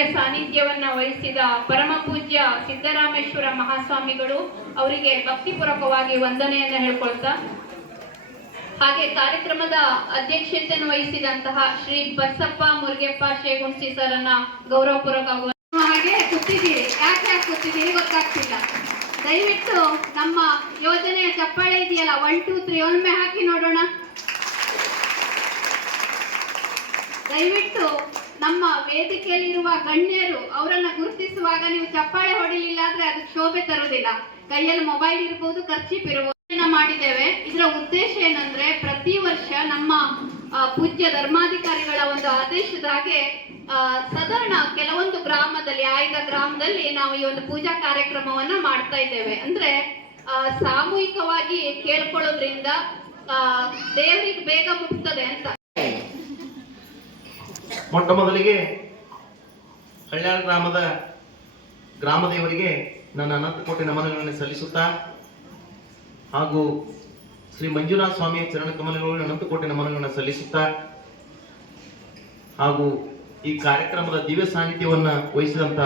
ದಿವ್ಯ ಸಾನ್ನಿಧ್ಯವನ್ನ ವಹಿಸಿದ ಪರಮ ಪೂಜ್ಯ ಸಿದ್ದರಾಮೇಶ್ವರ ಮಹಾಸ್ವಾಮಿಗಳು ಅವರಿಗೆ ಭಕ್ತಿಪೂರ್ವಕವಾಗಿ ವಂದನೆಯನ್ನ ಹೇಳ್ಕೊಳ್ತಾ, ಹಾಗೆ ಕಾರ್ಯಕ್ರಮದ ಅಧ್ಯಕ್ಷತೆಯನ್ನು ವಹಿಸಿದಂತಹ ಶ್ರೀ ಬಸಪ್ಪ ಮುರುಗೆಪ್ಪ ಶೇಗುಂಸಿ ಸರ್ ಅನ್ನ ಗೌರವಪೂರ್ವಕ ಹಾಗೆ ಕೂತಿದ್ದೀರಿ. ಯಾಕೆ ಕೂತಿದ್ದೀರಿ ಗೊತ್ತಾಗ್ತಿಲ್ಲ. ದಯವಿಟ್ಟು ನಮ್ಮ ಯೋಜನೆಯ ಚಪ್ಪಾಳೆ ಇದೆಯಲ್ಲ, 1 2 3 ಒಮ್ಮೆ ಹಾಕಿ ನೋಡೋಣ. ದಯವಿಟ್ಟು ನಮ್ಮ ವೇದಿಕೆಯಲ್ಲಿರುವ ಗಣ್ಯರು ಅವರನ್ನ ಗುರುತಿಸುವಾಗ ನೀವು ಚಪ್ಪಾಳೆ ಹೊಡಿಲಿಲ್ಲ ಆದ್ರೆ ಅದು ಶೋಭೆ ತರುವುದಿಲ್ಲ. ಕೈಯಲ್ಲಿ ಮೊಬೈಲ್ ಇರ್ಬೋದು, ಖರ್ಚಿಪ್ ಇರ್ಬೋದು ಮಾಡಿದ್ದೇವೆ. ಇದರ ಉದ್ದೇಶ ಏನಂದ್ರೆ, ಪ್ರತಿ ವರ್ಷ ನಮ್ಮ ಪೂಜ್ಯ ಧರ್ಮಾಧಿಕಾರಿಗಳ ಒಂದು ಆದೇಶದ ಹಾಗೆ ಸಾಧಾರಣ ಕೆಲವೊಂದು ಗ್ರಾಮದಲ್ಲಿ, ಆಯ್ದ ಗ್ರಾಮದಲ್ಲಿ ನಾವು ಈ ಒಂದು ಪೂಜಾ ಕಾರ್ಯಕ್ರಮವನ್ನ ಮಾಡ್ತಾ ಇದ್ದೇವೆ. ಅಂದ್ರೆ ಸಾಮೂಹಿಕವಾಗಿ ಕೇಳ್ಕೊಳ್ಳೋದ್ರಿಂದ ದೇವರಿಗೆ ಬೇಗ ಮುಟ್ತದೆ ಅಂತ. ಮೊಟ್ಟ ಮೊದಲಿಗೆ ಹಳ್ಯಾಳ ಗ್ರಾಮ ದೇವರಿಗೆ ನನ್ನ ಅನಂತ ಕೋಟಿ ನಮನಗಳನ್ನು ಸಲ್ಲಿಸುತ್ತಾ, ಹಾಗೂ ಶ್ರೀ ಮಂಜುನಾಥ ಸ್ವಾಮಿಯ ಚರಣ ಕಮಲಗಳು ಅನಂತ ಕೋಟಿ ನಮನಗಳನ್ನು ಸಲ್ಲಿಸುತ್ತಾ, ಹಾಗೂ ಈ ಕಾರ್ಯಕ್ರಮದ ದಿವ್ಯ ಸಾನ್ನಿಧ್ಯವನ್ನ ವಹಿಸಿದಂತ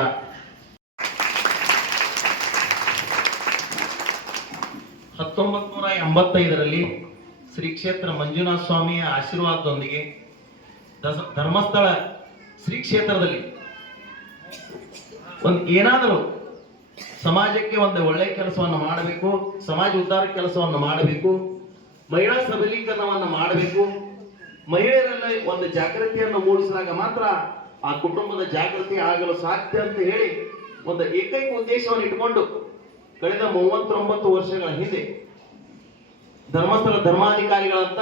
1985ರಲ್ಲಿ ಶ್ರೀ ಕ್ಷೇತ್ರ ಮಂಜುನಾಥ ಸ್ವಾಮಿಯ ಆಶೀರ್ವಾದದೊಂದಿಗೆ ಧರ್ಮಸ್ಥಳ ಶ್ರೀ ಕ್ಷೇತ್ರದಲ್ಲಿ ಏನಾದರೂ ಸಮಾಜಕ್ಕೆ ಒಂದು ಒಳ್ಳೆಯ ಕೆಲಸವನ್ನು ಮಾಡಬೇಕು, ಸಮಾಜ ಉದ್ಧಾರ ಕೆಲಸವನ್ನು ಮಾಡಬೇಕು, ಮಹಿಳಾ ಸಬಲೀಕರಣವನ್ನು ಮಾಡಬೇಕು, ಮಹಿಳೆಯರಲ್ಲಿ ಒಂದು ಜಾಗೃತಿಯನ್ನು ಮೂಡಿಸಿದಾಗ ಮಾತ್ರ ಆ ಕುಟುಂಬದ ಜಾಗೃತಿ ಆಗಲು ಸಾಧ್ಯ ಅಂತ ಹೇಳಿ ಒಂದು ಏಕೈಕ ಉದ್ದೇಶವನ್ನು ಇಟ್ಟುಕೊಂಡು ಕಳೆದ 39 ವರ್ಷಗಳ ಹಿಂದೆ ಧರ್ಮಸ್ಥಳ ಧರ್ಮಾಧಿಕಾರಿಗಳಂತ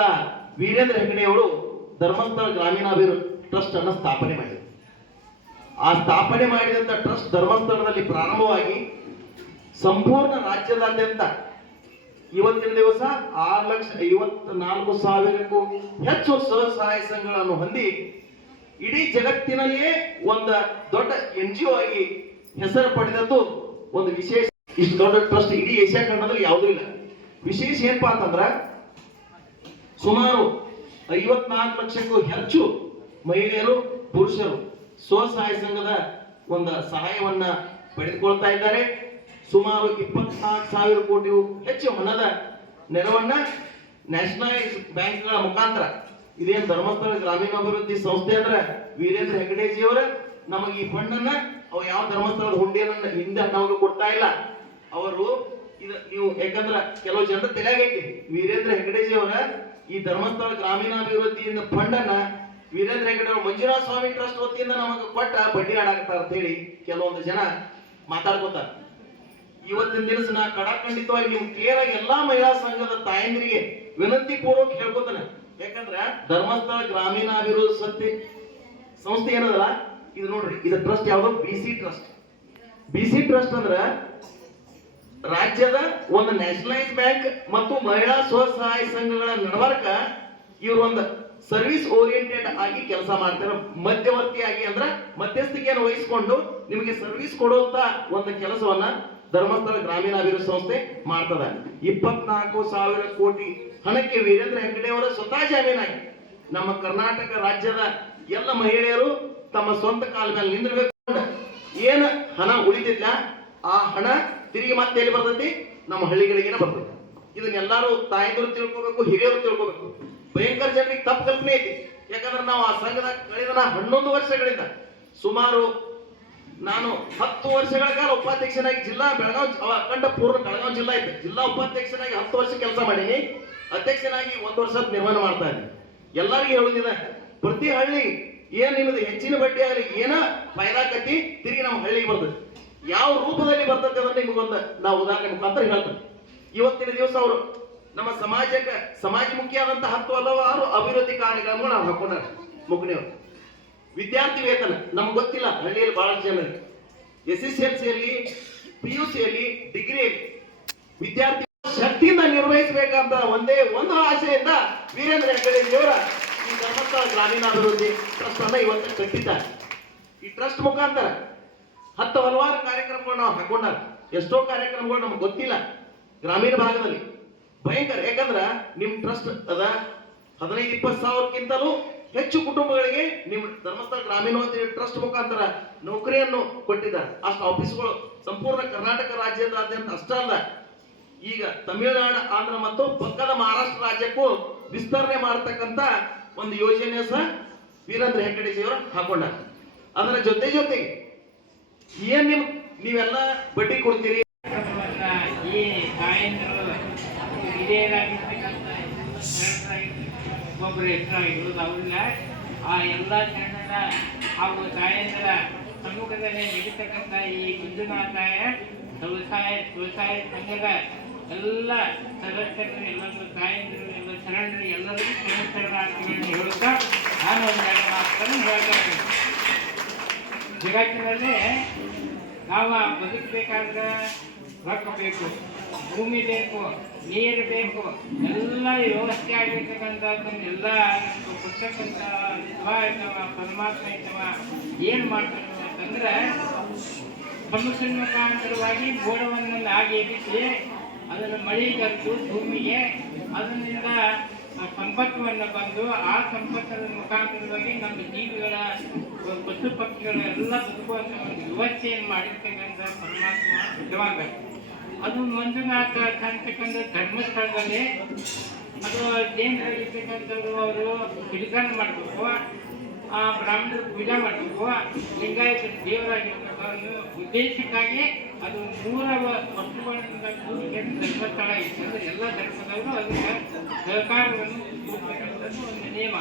ವೀರೇಂದ್ರ ಹೆಗಡೆಯವರು ಧರ್ಮಸ್ಥಳ ಗ್ರಾಮೀಣಾಭಿವೃದ್ಧಿ ಟ್ರಸ್ಟ್ ಅನ್ನು ಸ್ಥಾಪನೆ ಮಾಡಿದರು. ಆ ಸ್ಥಾಪನೆ ಮಾಡಿದಂತ ಟ್ರಸ್ಟ್ ಧರ್ಮಸ್ಥಳದಲ್ಲಿ ಪ್ರಾರಂಭವಾಗಿ ಸಂಪೂರ್ಣ ರಾಜ್ಯದಾದ್ಯಂತ ಇವತ್ತಿನ ದಿವಸ 6,54,000ಕ್ಕೂ ಹೆಚ್ಚು ಸ್ವಸಹಾಯ ಸಂಘಗಳನ್ನು ಹೊಂದಿ ಇಡೀ ಜಗತ್ತಿನಲ್ಲಿಯೇ ಒಂದು ದೊಡ್ಡ NGO ಆಗಿ ಹೆಸರು ಪಡೆದದ್ದು ಒಂದು ವಿಶೇಷ. ಇಷ್ಟು ದೊಡ್ಡ ಟ್ರಸ್ಟ್ ಇಡೀ ಏಷ್ಯಾ ಖಂಡದಲ್ಲಿ ಯಾವುದೂ ಇಲ್ಲ. ವಿಶೇಷ ಏನಪ್ಪಾ ಅಂತಂದ್ರ, ಸುಮಾರು 54 ಲಕ್ಷಕ್ಕೂ ಹೆಚ್ಚು ಮಹಿಳೆಯರು, ಪುರುಷರು ಸ್ವಸಹಾಯ ಸಂಘದ ಒಂದು ಸಹಾಯವನ್ನ ಪಡೆದುಕೊಳ್ತಾ ಇದ್ದಾರೆ. ಸುಮಾರು 24,000 ಕೋಟಿಗೂ ಹೆಚ್ಚು ಹಣದ ನೆರವನ್ನ ನ್ಯಾಷನಲೈಸ್ ಬ್ಯಾಂಕ್ಗಳ ಮುಖಾಂತರ, ಇದೇನು ಧರ್ಮಸ್ಥಳ ಗ್ರಾಮೀಣಾಭಿವೃದ್ಧಿ ಸಂಸ್ಥೆ ಅಂದ್ರೆ ವೀರೇಂದ್ರ ಹೆಗಡೆಜಿಯವರ ನಮಗೆ ಈ ಫಂಡನ್ನ ಅವು ಯಾವ ಧರ್ಮಸ್ಥಳದ ಹುಂಡಿಯನ್ನ ಹಿಂದೆ ನಮಗೆ ಕೊಡ್ತಾ ಇಲ್ಲ. ಅವರು ನೀವು ಯಾಕಂದ್ರ ಕೆಲವು ಜನರ ತಲೆಯಾಗೈತಿ, ವೀರೇಂದ್ರ ಹೆಗಡೆಜಿಯವರ ಈ ಧರ್ಮಸ್ಥಳ ಗ್ರಾಮೀಣಾಭಿವೃದ್ಧಿಯಿಂದ ಫಂಡನ್ನ ವೀರೇಂದ್ರ ಹೆಗಡೆ ಮಂಜುನಾಥ ಸ್ವಾಮಿ ಟ್ರಸ್ಟ್ ವತಿಯಿಂದ ನಮಗೆ ಕೊಟ್ಟ ಬಡ್ಡಿ ಆಡಾಕತ್ತಾರ ಅಂತ ಹೇಳಿ ಕೆಲವೊಂದು ಜನ ಮಾತಾಡ್ಕೋತಾರ. ಇವತ್ತಿನ ದಿವಸ ನಾ ಕಡಾಖಂಡಿತವಾಗಿ ನೀವು ಕ್ಲಿಯರ್ ಆಗಿ ಎಲ್ಲಾ ಮಹಿಳಾ ಸಂಘದ ತಾಯಂದಿರಿಗೆ ವಿನಂತಿ ಪೂರ್ವಕ ಹೇಳ್ಕೊತಾನೆ. ಯಾಕಂದ್ರ ಧರ್ಮಸ್ಥಳ ಗ್ರಾಮೀಣಾಭಿವೃದ್ಧಿ ಸಂಸ್ಥೆ ಏನದಲ್ಲ ಇದು ನೋಡ್ರಿ, ಇದು ಟ್ರಸ್ಟ್ ಯಾವ್ದು BC ಟ್ರಸ್ಟ್. BC ಟ್ರಸ್ಟ್ ಅಂದ್ರ ರಾಜ್ಯದ ಒಂದು ನ್ಯಾಷನಲೈಸ್ ಬ್ಯಾಂಕ್ ಮತ್ತು ಮಹಿಳಾ ಸ್ವಸಹಾಯ ಸಂಘಗಳ ನಡವರ್ಕ ಇವರು ಒಂದು ಸರ್ವಿಸ್ ಓರಿಯೆಂಟೆಡ್ ಆಗಿ ಕೆಲಸ ಮಾಡ್ತಾರೆ. ಮಧ್ಯವರ್ತಿಯಾಗಿ ಅಂದ್ರ ಮಧ್ಯಸ್ಥಿಕೆಯನ್ನು ವಹಿಸಿಕೊಂಡು ನಿಮಗೆ ಸರ್ವಿಸ್ ಕೊಡುವಂತ ಒಂದು ಕೆಲಸವನ್ನ ಧರ್ಮಸ್ಥಳ ಗ್ರಾಮೀಣಾಭಿವೃದ್ಧಿ ಸಂಸ್ಥೆ ಮಾಡ್ತದ. 24,000 ಕೋಟಿ ಹಣಕ್ಕೆ ವೀರೇಂದ್ರ ಹೆಗಡೆಯವರ ಸ್ವತಃ ಜಾಮೀನಾಗಿ ನಮ್ಮ ಕರ್ನಾಟಕ ರಾಜ್ಯದ ಎಲ್ಲ ಮಹಿಳೆಯರು ತಮ್ಮ ಸ್ವಂತ ಕಾಲ ಮೇಲೆ ನಿಂದಿರಬೇಕು. ಏನ್ ಹಣ ಉಳಿದಿಲ್ಲ ಆ ಹಣ ತಿರುಗಿ ಮತ್ತೆ ಎಲ್ಲಿ ಬರ್ತೈತಿ? ನಮ್ಮ ಹಳ್ಳಿಗಳಿಗೇನ ಬರ್ತೈತಿ. ಇದನ್ನೆಲ್ಲರೂ ತಾಯಂದಿರು ತಿಳ್ಕೋಬೇಕು, ಹಿರಿಯರು ತಿಳ್ಕೋಬೇಕು. ಭಯಂಕರ ಜನರಿಗೆ ತಪ್ಪು ಕಲ್ಪನೆ ಐತಿ. ಯಾಕಂದ್ರೆ ನಾವು ಆ ಸಂಘದ ಕಳೆದ 11 ವರ್ಷಗಳಿಂದ ಸುಮಾರು ನಾನು 10 ವರ್ಷಗಳ ಕಾಲ ಉಪಾಧ್ಯಕ್ಷನಾಗಿ ಜಿಲ್ಲಾ ಬೆಳಗಾವಿ ಅಖಂಡ ಪೂರ್ಣ ಬೆಳಗಾವಿ ಜಿಲ್ಲಾ ಇದ್ದೆ. ಜಿಲ್ಲಾ ಉಪಾಧ್ಯಕ್ಷನಾಗಿ 10 ವರ್ಷ ಕೆಲಸ ಮಾಡೀನಿ. ಅಧ್ಯಕ್ಷನಾಗಿ 1 ವರ್ಷ ನಿರ್ವಹಣೆ ಮಾಡ್ತಾ ಇದ್ದೀನಿ. ಎಲ್ಲರಿಗೂ ಹೇಳುದಿದೆ, ಪ್ರತಿ ಹಳ್ಳಿ ಏನ್ ನಿಮ್ಮದು ಹೆಚ್ಚಿನ ಬಡ್ಡಿ ಆಗಲಿ ಏನ ಫೈದಾಕತಿ ತಿರುಗಿ ನಮ್ಮ ಹಳ್ಳಿಗೆ ಬರ್ತದೆ. ಯಾವ ರೂಪದಲ್ಲಿ ಬರ್ತದೆ ಅಂದ್ರೆ ನಿಮಗೊಂದು ನಾವು ಉದಾಹರಣೆ ಮುಖಾಂತರ ಹೇಳ್ತೇವೆ. ಇವತ್ತಿನ ದಿವಸ ಅವರು ನಮ್ಮ ಸಮಾಜಮುಖಿಯಾದಂತಹ 10 ಹಲವಾರು ಅಭಿವೃದ್ಧಿ ಕಾರ್ಯಗಳನ್ನು ನಾವು ಹಾಕೊಂಡ ಮುಗ್ನೇವರು. ವಿದ್ಯಾರ್ಥಿ ವೇತನ ನಮ್ಗೆ ಗೊತ್ತಿಲ್ಲ, ಹಳ್ಳಿಯಲ್ಲಿ ಬಹಳಷ್ಟು ಜನ SSLCಯಲ್ಲಿ, PUCಯಲ್ಲಿ, ಡಿಗ್ರಿಯಲ್ಲಿ ವಿದ್ಯಾರ್ಥಿ ಶಕ್ತಿಯಿಂದ ನಿರ್ವಹಿಸಬೇಕಂತ ಒಂದೇ ಒಂದು ಆಸೆಯಿಂದ ವೀರೇಂದ್ರ ಹೆಗಡೆಯವರ ಈ ಧರ್ಮಸ್ಥಳ ಗ್ರಾಮೀಣಾಭಿವೃದ್ಧಿ ಟ್ರಸ್ಟ್ ಅನ್ನ ಇವತ್ತು ಕಟ್ಟಿದ್ದಾರೆ. ಈ ಟ್ರಸ್ಟ್ ಮುಖಾಂತರ 10 ಹಲವಾರು ಕಾರ್ಯಕ್ರಮಗಳು ನಾವು ಹಾಕೊಂಡಾರ. ಎಷ್ಟೋ ಕಾರ್ಯಕ್ರಮಗಳು ನಮ್ಗೆ ಗೊತ್ತಿಲ್ಲ ಗ್ರಾಮೀಣ ಭಾಗದಲ್ಲಿ ಭಯಂಕರ. ಯಾಕಂದ್ರ ನಿಮ್ ಟ್ರಸ್ಟ್ ಅದ 15-20 ಸಾವಿರಕ್ಕಿಂತಲೂ ಹೆಚ್ಚು ಕುಟುಂಬಗಳಿಗೆ ನಿಮ್ಮ ಧರ್ಮಸ್ಥಳ ಗ್ರಾಮೀಣಾಭಿವೃದ್ಧಿ ಟ್ರಸ್ಟ್ ಮುಖಾಂತರ ನೌಕರಿಯನ್ನು ಕೊಟ್ಟಿದ್ದಾರೆ. ಅಷ್ಟು ಆಫೀಸ್ಗಳು ಸಂಪೂರ್ಣ ಕರ್ನಾಟಕ ರಾಜ್ಯದಾದ್ಯಂತ ಅಷ್ಟೇ ಅಲ್ಲ, ಈಗ ತಮಿಳುನಾಡು, ಆಂಧ್ರ ಮತ್ತು ಪಕ್ಕದ ಮಹಾರಾಷ್ಟ್ರ ರಾಜ್ಯಕ್ಕೂ ವಿಸ್ತರಣೆ ಮಾಡತಕ್ಕಂತ ಒಂದು ಯೋಜನೆ ಸಹ ವೀರೇಂದ್ರ ಹೆಗ್ಗಡೆಜಿಯವರು ಹಾಕೊಂಡಾರ. ಅದರ ಜೊತೆಗೆ ಏನ್ ನೀವೆಲ್ಲ ಬಡ್ಡಿ ಕೊಡ್ತೀರಿ, ಈ ತಾಯಂದಿರು ಹಿರಿಯರಾಗಿರ್ತಕ್ಕಂಥ ಒಬ್ಬರು ಹೆಸರಾಗಿರೋದು ಅವ್ರನ್ನ ಆ ಎಲ್ಲ ಜನರ ಹಾಗೂ ತಾಯಂದಿರ ಸಮ್ಮುಖದಲ್ಲಿ ನಡೀತಕ್ಕಂಥ ಈ ಮಂಜುನಾಥಾಯ ಸ್ವಸಹಾಯ ಸಂಘದ ಎಲ್ಲ ಸದಸ್ಯರು, ಎಲ್ಲರೂ ತಾಯಂದಿರು, ಎಲ್ಲ ಶರಣರು, ಎಲ್ಲರಿಗೂ ಶರಣಾರ್ಥಿಗಳನ್ನು ಹೇಳುತ್ತಾ ನಾನು ಒಂದೆರಡು ಮಾತನ್ನು ಹೇಳ್ತಾ ಇದ್ದೀನಿ. ಜಗತ್ತಿನಲ್ಲಿ ನಾವು ಬದುಕಬೇಕಾದ್ರೆ ರೊಕ್ಕ ಬೇಕು, ಭೂಮಿ ಬೇಕು, ನೀರು ಬೇಕು, ಎಲ್ಲ ವ್ಯವಸ್ಥೆ ಆಗಿರ್ತಕ್ಕಂಥದ್ದನ್ನು ಎಲ್ಲ ಕೊಡ್ತಕ್ಕಂಥ ಶಿವ ಇರ್ತವ, ಪರಮಾತ್ಮ ಇರ್ತವ. ಏನು ಮಾಡ್ತಾನೆ ಅಂತಂದ್ರೆ ಸಮುದ್ರ ಮುಖಾಂತರವಾಗಿ ಮೋಡವನ್ನು ಆಗಿ ಎಬ್ಬಿಸಿ ಅದನ್ನು ಮಳೆಗರೆದು ಭೂಮಿಗೆ ಅದರಿಂದ ಸಂಪತ್ತನ್ನು ಬಂದು ಆ ಸಂಪತ್ತಿನ ಮುಖಾಂತರವಾಗಿ ನಮ್ಮ ಜೀವಿಗಳ, ಪಶು ಪಕ್ಷಿಗಳ ಎಲ್ಲ ಬದುಕುವಂಥ ಒಂದು ವ್ಯವಸ್ಥೆಯನ್ನು ಮಾಡಿರ್ತಕ್ಕಂಥ ಪರಮಾತ್ಮ ನಿಜವಾಗ ಅದು ಮಂಜುನಾಥ ಕಾಣ್ತಕ್ಕಂಥ ಧರ್ಮಸ್ಥಳದಲ್ಲಿ ಅದು ಜೈನರಾಗಿರ್ತಕ್ಕಂಥವ್ರು ಅವರು ಕಿಡಿಗಾರ ಮಾಡಬೇಕು, ಆ ಬ್ರಾಹ್ಮಣರು ಪೂಜೆ ಮಾಡಬೇಕು, ಲಿಂಗಾಯತ ದೇವರಾಗಿರ್ತಕ್ಕಂಥ ಉದ್ದೇಶಕ್ಕಾಗಿ ಅದು 3 ವರ್ಷಗಳಿಂದ ಧರ್ಮಸ್ಥಳ ಇತ್ತು. ಎಲ್ಲ ಧರ್ಮದವರು ಅದಕ್ಕೆ ಸಹಕಾರವನ್ನು ಕೊಡ್ತಕ್ಕಂಥದ್ದು ಒಂದು ನಿಯಮ.